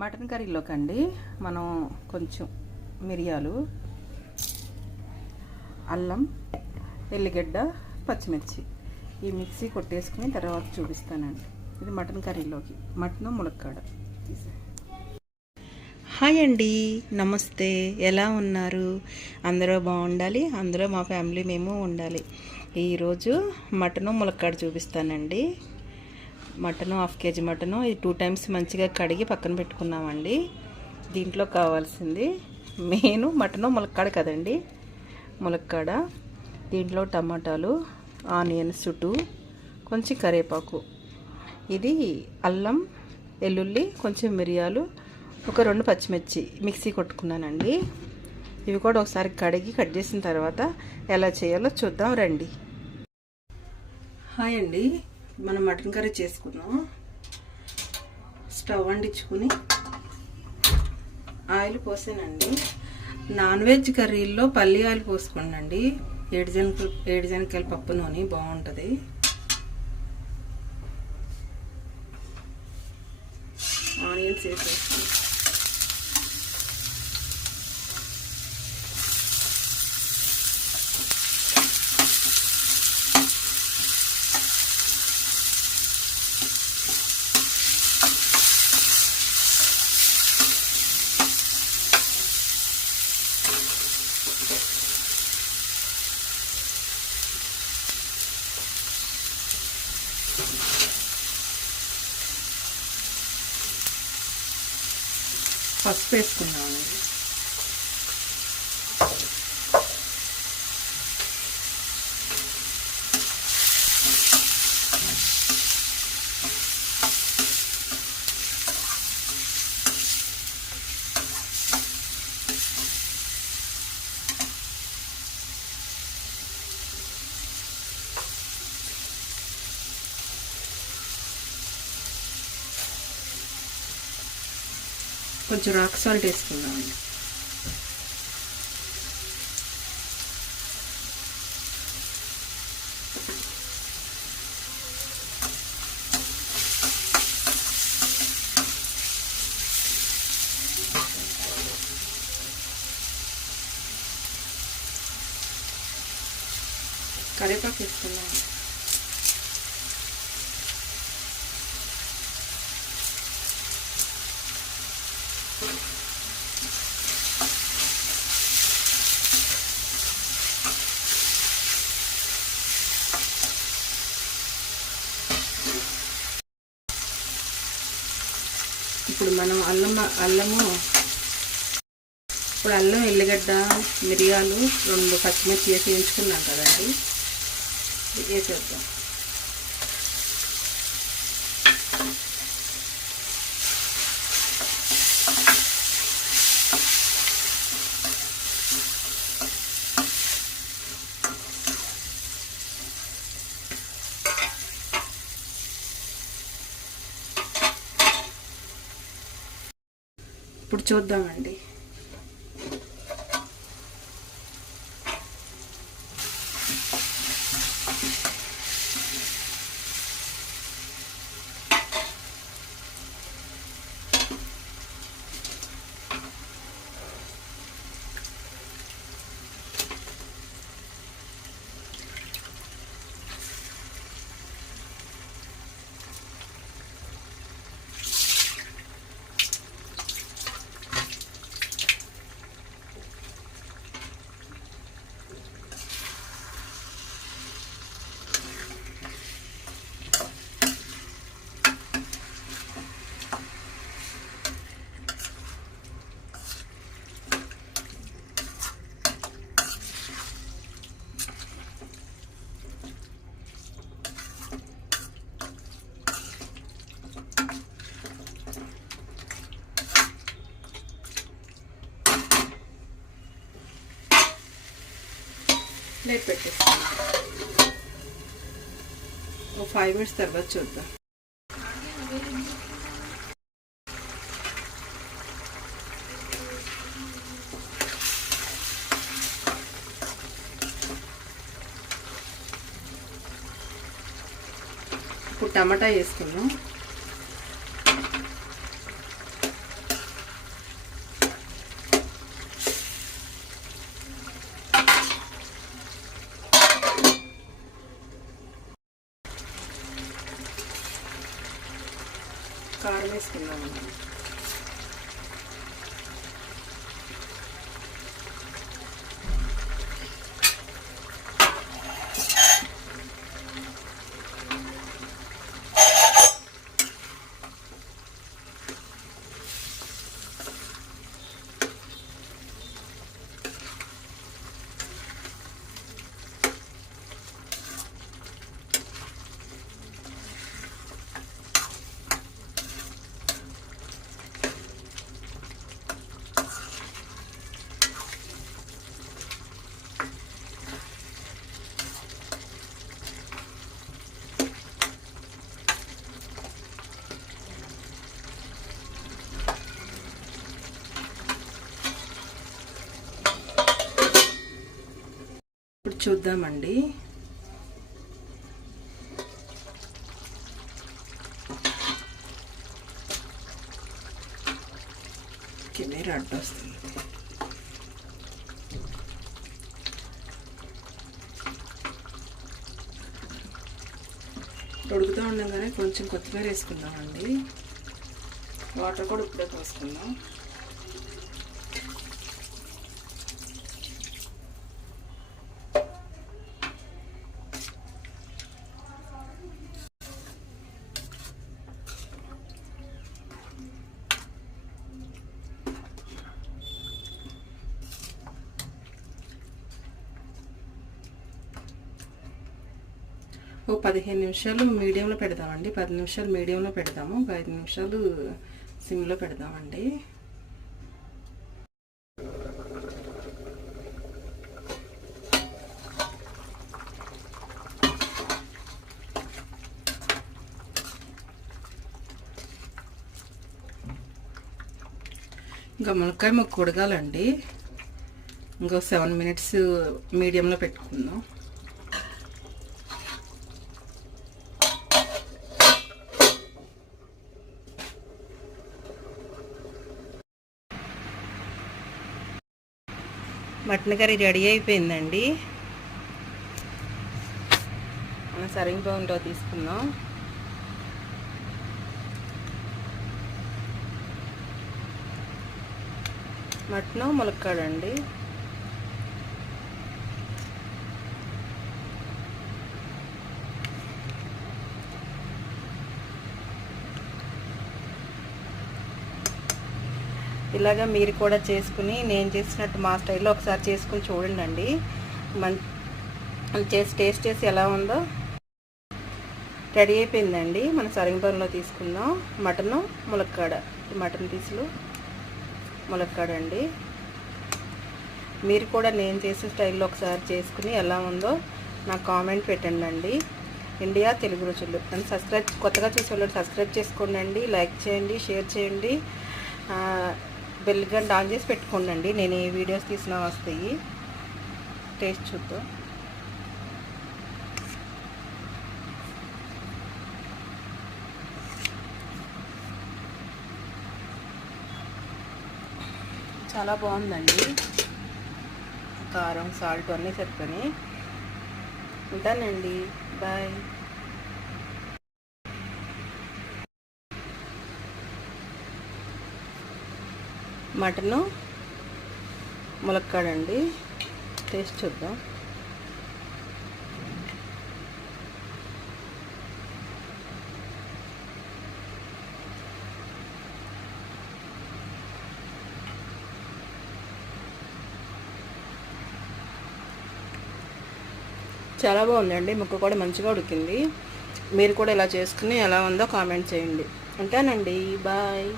Mutton కర్రీలోకండి మనం కొంచెం మిరియాలు, అల్లం, ఎల్లిగడ్డ, పచ్చిమిర్చి ఈ మిక్సీ కొట్టేసుకుని తర్వాత చూపిస్తానండి. ఇది మటన్ కర్రీలోకి మటన్ ములక్కాడ. హాయ్ అండి, నమస్తే. ఎలా ఉన్నారు? అందరూ బాగుండాలి, అందరూ మా ఫ్యామిలీ మేము ఉండాలి. ఈరోజు మటను ములక్కాడ చూపిస్తానండి. మటను 1/2 kg మటను, ఇది 2 times మంచిగా కడిగి పక్కన పెట్టుకున్నామండి. దీంట్లో కావాల్సింది మెయిన్ మటను ములక్కాడ కదండి, ములక్కాడ. దీంట్లో టమాటాలు, ఆనియన్స్ 2, కొంచెం కరివేపాకు, ఇది అల్లం, వెల్లుల్లి, కొంచెం మిరియాలు, ఒక 2 పచ్చిమిర్చి మిక్సీ కొట్టుకున్నానండి. ఇవి కూడా ఒకసారి కడిగి కట్ చేసిన తర్వాత ఎలా చేయాలో చూద్దాం రండి. హాయ్ అండి, మనం మటన్ కర్రీ చేసుకున్నాం. స్టవ్ అంటించుకుని ఆయిల్ పోసానండి. నాన్ వెజ్ కర్రీల్లో పల్లి ఆయిల్ పోసుకోండి. ఏడుజనకాయల పప్పు నూనె బాగుంటుంది. ఆనియన్స్ వేసేస్తాను. పసుపు వేసుకున్నాను. కొంచెం రాక్ సాల్ట్ వేసుకున్నామండి. కరివేపాకు వేసుకున్నాము. ఇప్పుడు మనం అల్లం, ఎల్లిగడ్డ, మిరియాలు, 2 పచ్చిమిర్చి వేసి వేయించుకున్నాం కదండి, వేసేద్దాం. ఇప్పుడు చూద్దామండి. ప్లేట్ పెట్టేస్తాను. ఒక 5 minutes తర్వాత చూద్దాం. ఇప్పుడు టమాటా వేసుకున్నాం. కారం వేసుకుందామండి. ఇప్పుడు చూద్దామండి. కెమెరా అడ్డొస్తుంది. ఉడుకుతూ ఉండగానే కొంచెం కొత్తిమీర వేసుకుందామండి. వాటర్ కూడా ఇప్పుడే పోసుకుందాం. ఓ 15 నిమిషాలు మీడియంలో పెడదామండి. 10 నిమిషాలు మీడియంలో పెడదాము. 5 నిమిషాలు సిమ్లో పెడదామండి. ఇంకా మునక్కాయ ముక్క ఉడకాలండి. ఇంకో 7 మినిట్స్ మీడియంలో పెట్టుకుందాం. మటన్ కర్రీ రెడీ అయిపోయిందండి. మనం సర్వింగ్ బౌల్లో తీసుకుందాం. మటను ములక్కాడండి. ఇలాగా మీరు కూడా చేసుకుని నేను చేసినట్టు మా స్టైల్లో ఒకసారి చేసుకుని చూడండి. టేస్ట్ చేసి ఎలా ఉందో. రెడీ అయిపోయిందండి. మన సర్వింగ్ బౌల్లో తీసుకుందాం. మటను ములక్కాడ, మటన్ పీసులు ములక్కాడండి. మీరు కూడా నేను చేసే స్టైల్లో ఒకసారి చేసుకుని ఎలా ఉందో నాకు కామెంట్ పెట్టండి. ఇండియా తెలుగు రుచులు నన్ను సబ్స్క్రైబ్, కొత్తగా చూసేవాళ్ళు సబ్స్క్రైబ్ చేసుకోండి, లైక్ చేయండి, షేర్ చేయండి, బెల్ గంట ఆన్ చేసి పెట్టుకోండి. నేను ఏ వీడియోస్ తీసినా వస్తాయి. టేస్ట్ చూద్దాం. చాలా బాగుందండి. కారం, సాల్ట్ అన్నీ సరిపోయి. ఉంటానండి. బాయ్. మటను ములక్కాడండి. టేస్ట్ చూద్దాం. చాలా బాగుందండి. ముక్క కూడా మంచిగా ఉడికింది. మీరు కూడా ఇలా చేసుకుని ఎలా ఉందో కామెంట్ చేయండి. ఉంటానండి. బాయ్.